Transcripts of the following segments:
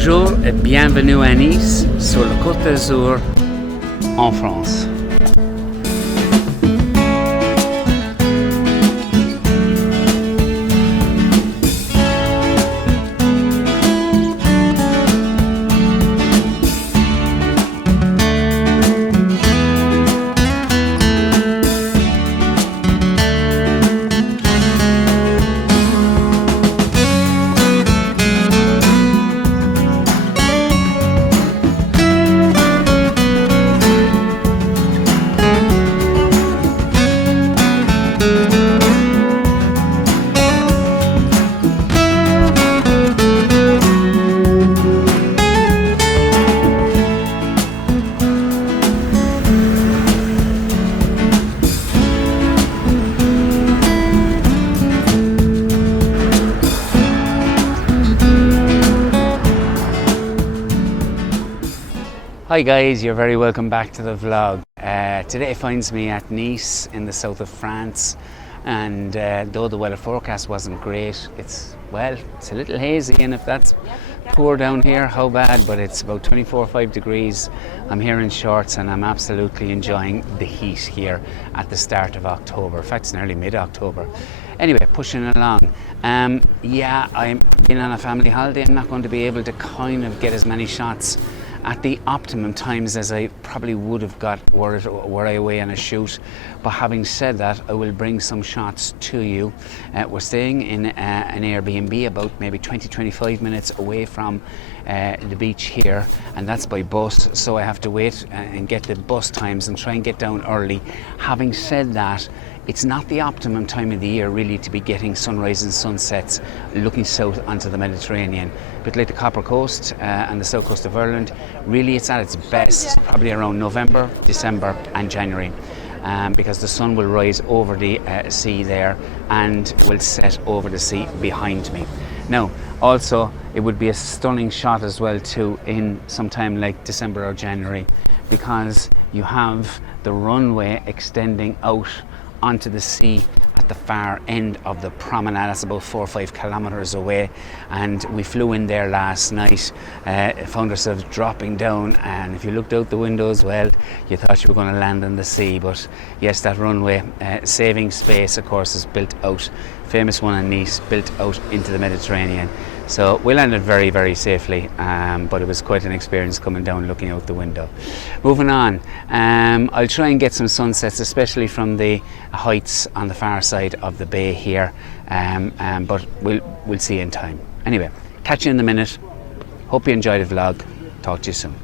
Bonjour et bienvenue à Nice, sur la Côte d'Azur, en France. Hi guys, you're very welcome back to the vlog. Today finds me at Nice in the south of France, and though the weather forecast wasn't great, it's a little hazy, and if that's poor down here, how bad, but it's about 24-5 degrees. I'm here in shorts and I'm absolutely enjoying the heat here at the start of October. In fact, it's nearly mid-October. Anyway, pushing along. I'm in on a family holiday. I'm not going to be able to kind of get as many shots at the optimum times as I probably would have got were I away on a shoot. But having said that, I will bring some shots to you. We're staying in an Airbnb about maybe 20-25 minutes away from the beach here, and that's by bus, so I have to wait and get the bus times and try and get down early. Having said that, it's not the optimum time of the year really to be getting sunrise and sunsets looking south onto the Mediterranean. A bit like the Copper Coast and the south coast of Ireland, really it's at its best probably around November, December and January, because the sun will rise over the sea there and will set over the sea behind me. Now, also, it would be a stunning shot as well too in sometime like December or January, because you have the runway extending out onto the sea at the far end of the promenade. That's about 4 or 5 kilometers away, and we flew in there last night, found ourselves dropping down, and if you looked out the windows, well, you thought you were going to land in the sea. But yes, that runway, saving space of course, is built out, famous one in Nice, built out into the Mediterranean. So we landed very, very safely, but it was quite an experience coming down looking out the window. Moving on, I'll try and get some sunsets, especially from the heights on the far side of the bay here, but we'll see in time. Anyway, catch you in a minute. Hope you enjoyed the vlog. Talk to you soon.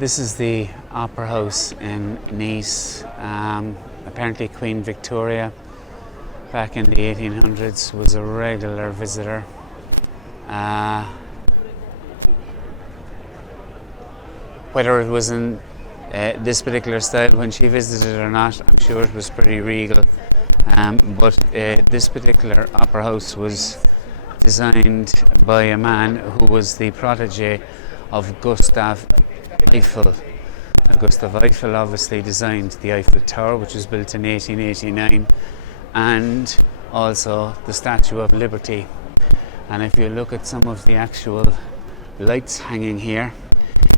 This is the Opera House in Nice. Apparently Queen Victoria back in the 1800s was a regular visitor. Whether it was in this particular style when she visited or not, I'm sure it was pretty regal. But this particular opera house was designed by a man who was the protege of Gustav Eiffel. Now, Gustav Eiffel obviously designed the Eiffel Tower, which was built in 1889, and also the Statue of Liberty. And if you look at some of the actual lights hanging here,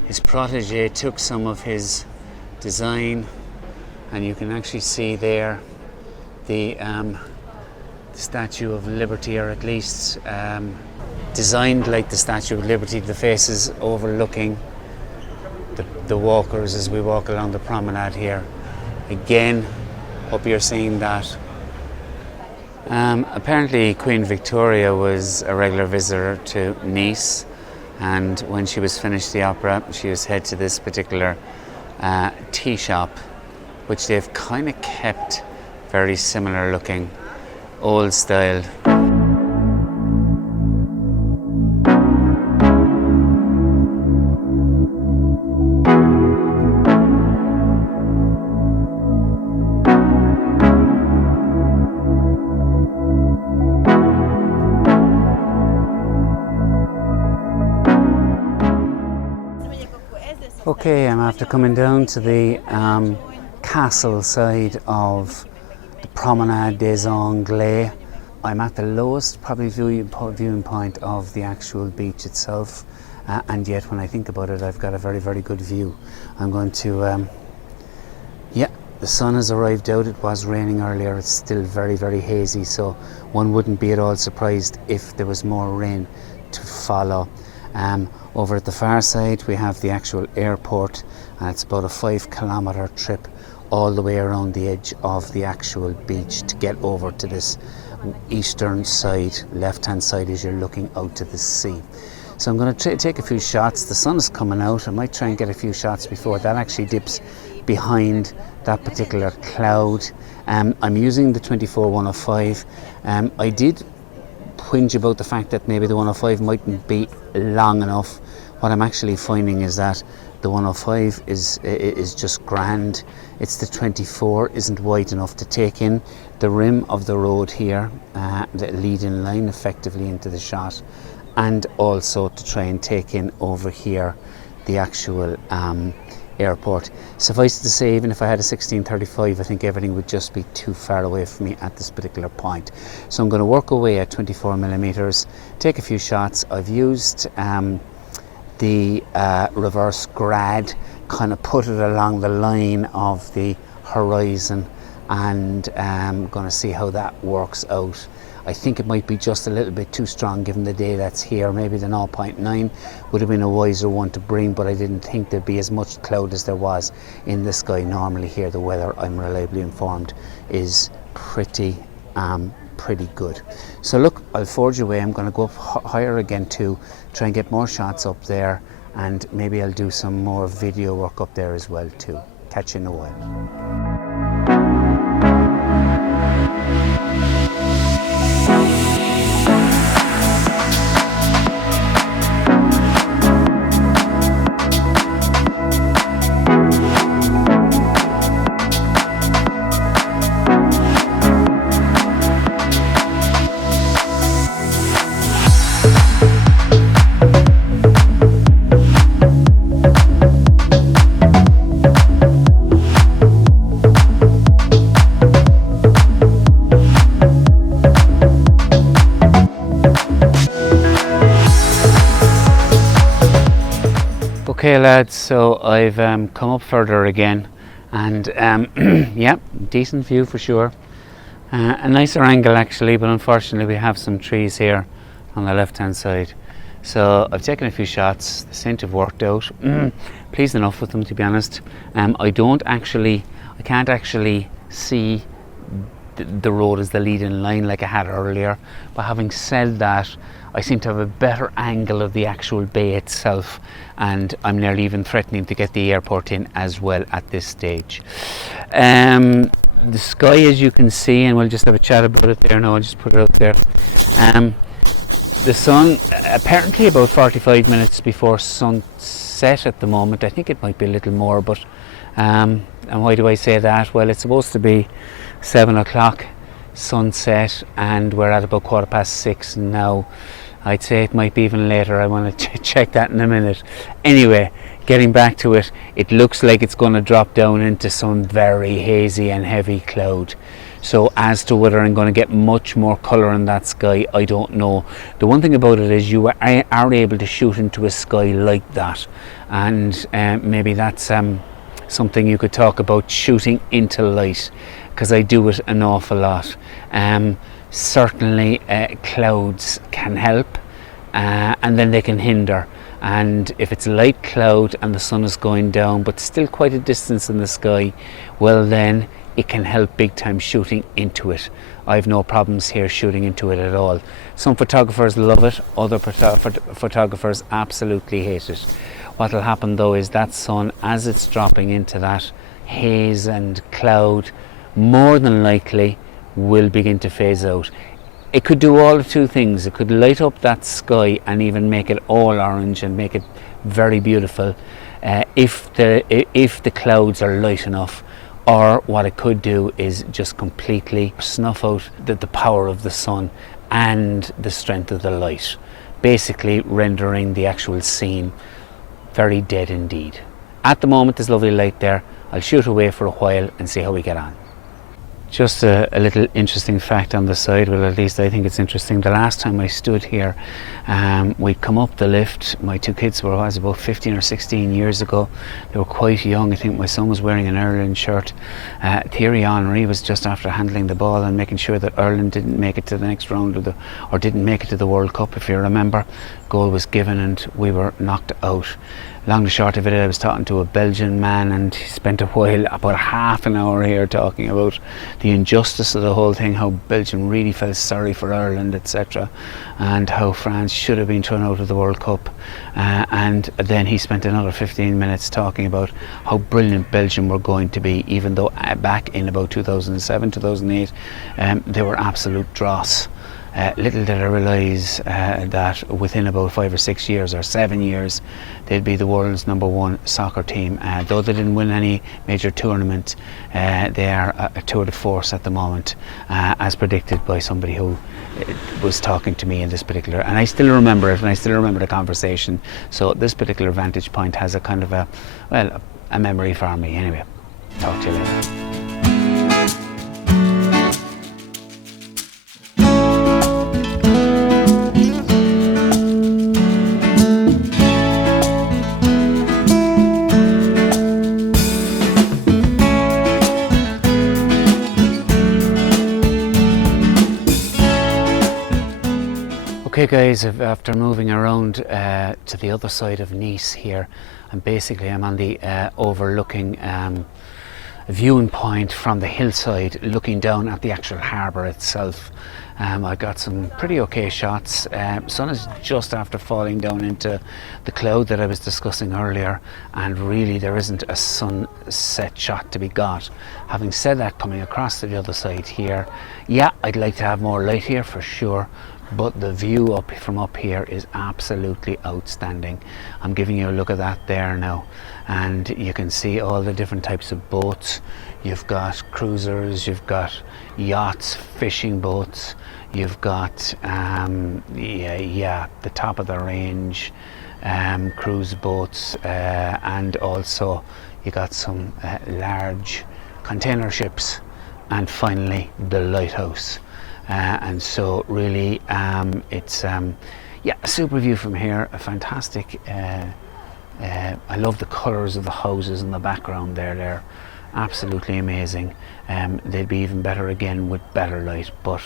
his protege took some of his design, and you can actually see there the Statue of Liberty, or at least designed like the Statue of Liberty, the faces overlooking the walkers as we walk along the promenade here. Again, hope you're seeing that. Apparently Queen Victoria was a regular visitor to Nice, and when she was finished the opera, she was head to this particular tea shop, which they've kind of kept very similar looking, old style. Okay, I'm after coming down to the castle side of the Promenade des Anglais. I'm at the lowest probably viewing point of the actual beach itself, and yet when I think about it, I've got a very, very good view. I'm going to, yeah, the sun has arrived out. It was raining earlier. It's still very, very hazy, so one wouldn't be at all surprised if there was more rain to follow. Over at the far side we have the actual airport, and it's about a 5-kilometre trip all the way around the edge of the actual beach to get over to this eastern side, left hand side, as you're looking out to the sea. So I'm going to take a few shots. The sun is coming out. I might try and get a few shots before that actually dips behind that particular cloud. I'm using the 24-105. I did whinge about the fact that maybe the 105 mightn't be long enough. What I'm actually finding is that the 105 is just grand. It's the 24 isn't wide enough to take in the rim of the road here, the lead-in line effectively into the shot, and also to try and take in over here the actual airport. Suffice to say, even if I had a 1635, I think everything would just be too far away from me at this particular point. So I'm going to work away at 24mm, take a few shots. I've used the reverse grad, kind of put it along the line of the horizon, and I'm going to see how that works out. I think it might be just a little bit too strong given the day that's here. Maybe the 0.9 would have been a wiser one to bring, but I didn't think there'd be as much cloud as there was in the sky. Normally here the weather, I'm reliably informed, is pretty good. So look, I'll forge away. I'm going to go up higher again to try and get more shots up there, and maybe I'll do some more video work up there as well too. Catch you in a while. Okay lads, so I've come up further again, and yeah, decent view for sure. A nicer angle actually, but unfortunately we have some trees here on the left hand side. So I've taken a few shots. They seem to have worked out. Pleased enough with them, to be honest. I can't actually see the road as the lead-in line like I had earlier, but having said that, I seem to have a better angle of the actual bay itself, and I'm nearly even threatening to get the airport in as well at this stage. The sky, as you can see, and we'll just have a chat about it there now, I'll just put it out there. The sun, apparently about 45 minutes before sunset at the moment. I think it might be a little more, but and why do I say that? Well, it's supposed to be 7 o'clock sunset, and we're at about 6:15 now. I'd say it might be even later. I want to check that in a minute. Anyway, getting back to it, it looks like it's going to drop down into some very hazy and heavy cloud. So as to whether I'm going to get much more colour in that sky, I don't know. The one thing about it is you are able to shoot into a sky like that, and maybe that's something you could talk about, shooting into light, because I do it an awful lot. Certainly clouds can help, and then they can hinder. And if it's a light cloud and the sun is going down but still quite a distance in the sky, well then it can help big time shooting into it. I've no problems here shooting into it at all. Some photographers love it, other photographers absolutely hate it. What will happen though is that sun, as it's dropping into that haze and cloud, more than likely will begin to phase out. It could do all of two things. It could light up that sky and even make it all orange and make it very beautiful if the clouds are light enough, or what it could do is just completely snuff out the power of the sun and the strength of the light, basically rendering the actual scene very dead indeed. at the moment there's lovely light there. I'll shoot away for a while and see how we get on. Just a little interesting fact on the side, well at least I think it's interesting. The last time I stood here, we'd come up the lift. My two kids were about 15 or 16 years ago. They were quite young. I think my son was wearing an Ireland shirt. Thierry Henry was just after handling the ball and making sure that Ireland didn't make it to the next round or didn't make it to the World Cup, if you remember. Goal was given and we were knocked out. Long and short of it, I was talking to a Belgian man and he spent a while, about half an hour here, talking about the injustice of the whole thing, how Belgium really felt sorry for Ireland, etc., and how France should have been thrown out of the World Cup. And then he spent another 15 minutes talking about how brilliant Belgium were going to be, even though back in about 2007, 2008, they were absolute dross. Little did I realise that within about 5 or 6 years or 7 years they'd be the world's #1 soccer team. Though they didn't win any major tournament, they are a tour de force at the moment, as predicted by somebody who was talking to me in this particular, and I still remember it and I still remember the conversation. So this particular vantage point has a kind of a memory for me. Anyway, talk to you later. Okay guys, after moving around to the other side of Nice here, and basically I'm on the overlooking viewing point from the hillside, looking down at the actual harbour itself. I got some pretty okay shots. Sun is just after falling down into the cloud that I was discussing earlier, and really there isn't a sunset shot to be got. Having said that, coming across to the other side here, yeah, I'd like to have more light here for sure, but the view from up here is absolutely outstanding. I'm giving you a look at that there now, and you can see all the different types of boats. You've got cruisers, you've got yachts, fishing boats, you've got the top of the range cruise boats, and also you got some large container ships, and finally the lighthouse. And so really it's a super view from here, a fantastic I love the colours of the houses in the background there. They're absolutely amazing. They'd be even better again with better light, but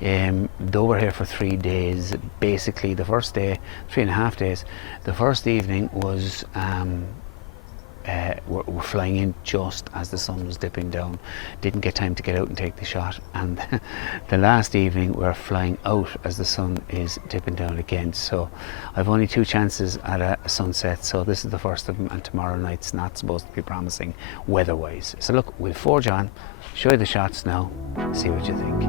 though we're here for 3 days, basically the first day, 3.5 days, the first evening was we're flying in just as the sun was dipping down. Didn't get time to get out and take the shot, and the last evening we're flying out as the sun is dipping down again. So I've only 2 chances at a sunset, so this is the first of them, and tomorrow night's not supposed to be promising weather-wise. So look, we'll forge on, show you the shots now, see what you think.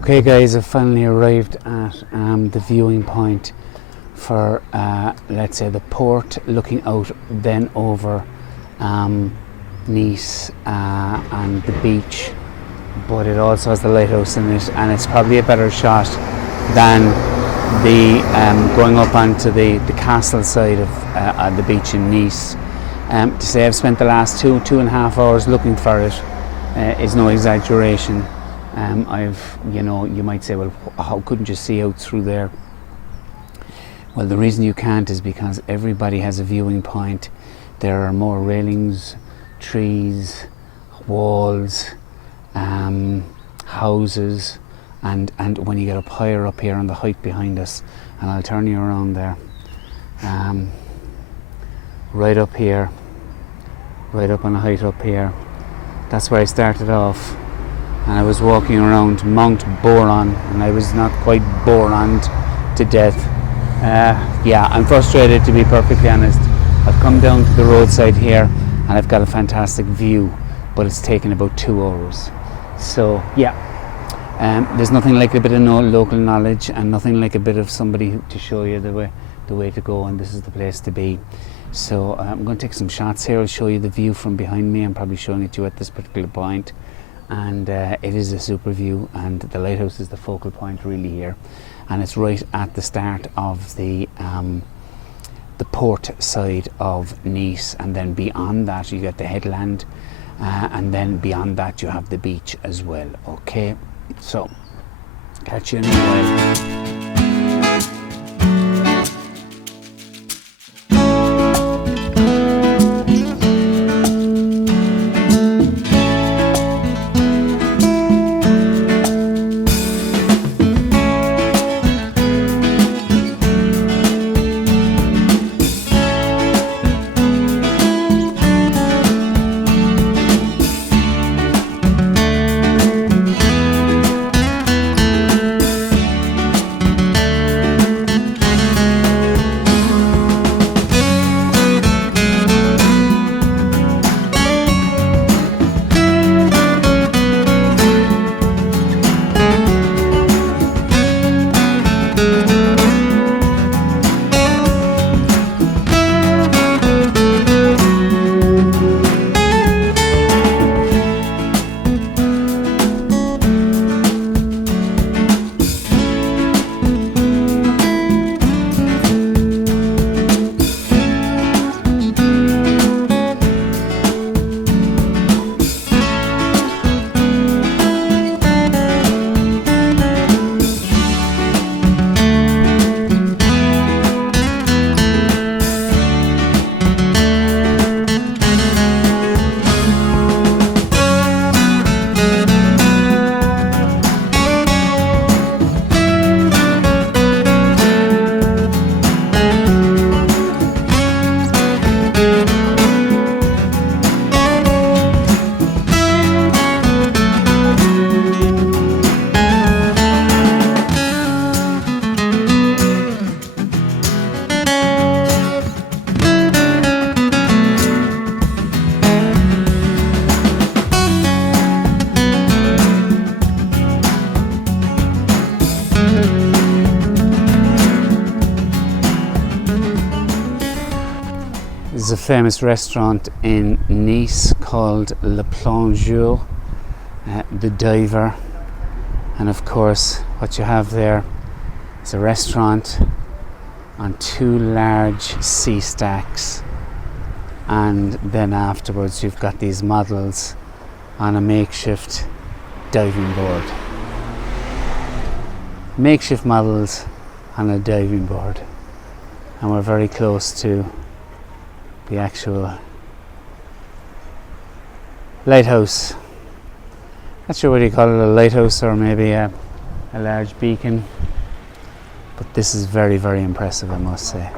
Okay guys, I've finally arrived at the viewing point for let's say the port, looking out then over Nice and the beach, but it also has the lighthouse in it, and it's probably a better shot than the going up onto the castle side of the beach in Nice. To say I've spent the last 2.5 hours looking for it is no exaggeration. You might say, well, how couldn't you see out through there? Well, the reason you can't is because everybody has a viewing point. There are more railings, trees, walls, houses, and when you get up higher up here on the height behind us, and I'll turn you around there, right up here, right up on the height up here, that's where I started off. and I was walking around Mount Boron, and I was not quite boroned to death. Yeah, I'm frustrated, to be perfectly honest. I've come down to the roadside here and I've got a fantastic view, but it's taken about 2 hours. So yeah, there's nothing like a bit of local knowledge, and nothing like a bit of somebody to show you the way to go, and this is the place to be. So I'm going to take some shots here. I'll show you the view from behind me. I'm probably showing it to you at this particular point, and it is a super view, and the lighthouse is the focal point really here, and it's right at the start of the port side of Nice, and then beyond that you get the headland, and then beyond that you have the beach as well. Okay, so catch you in a while. There's a famous restaurant in Nice called Le Plongeur, the diver, and of course what you have there is a restaurant on 2 large sea stacks, and then afterwards you've got these models on a makeshift diving board. Makeshift models on a diving board, and we're very close to the actual lighthouse. Not sure whether you call it a lighthouse or maybe a large beacon, but this is very, very impressive, I must say.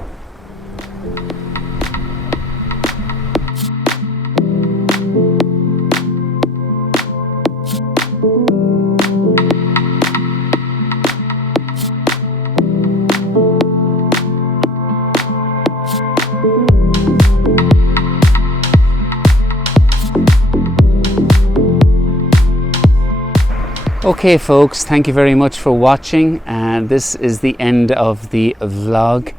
Okay folks, thank you very much for watching, and this is the end of the vlog.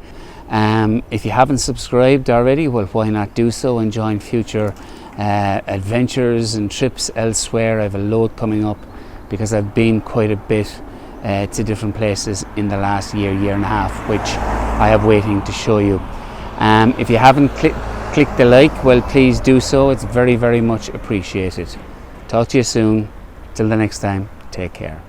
If you haven't subscribed already, well, why not do so and join future adventures and trips elsewhere. I have a load coming up because I've been quite a bit to different places in the last year and a half, which I have waiting to show you. If you haven't clicked the like, well, please do so. It's very, very much appreciated. Talk to you soon. Till the next time. Take care.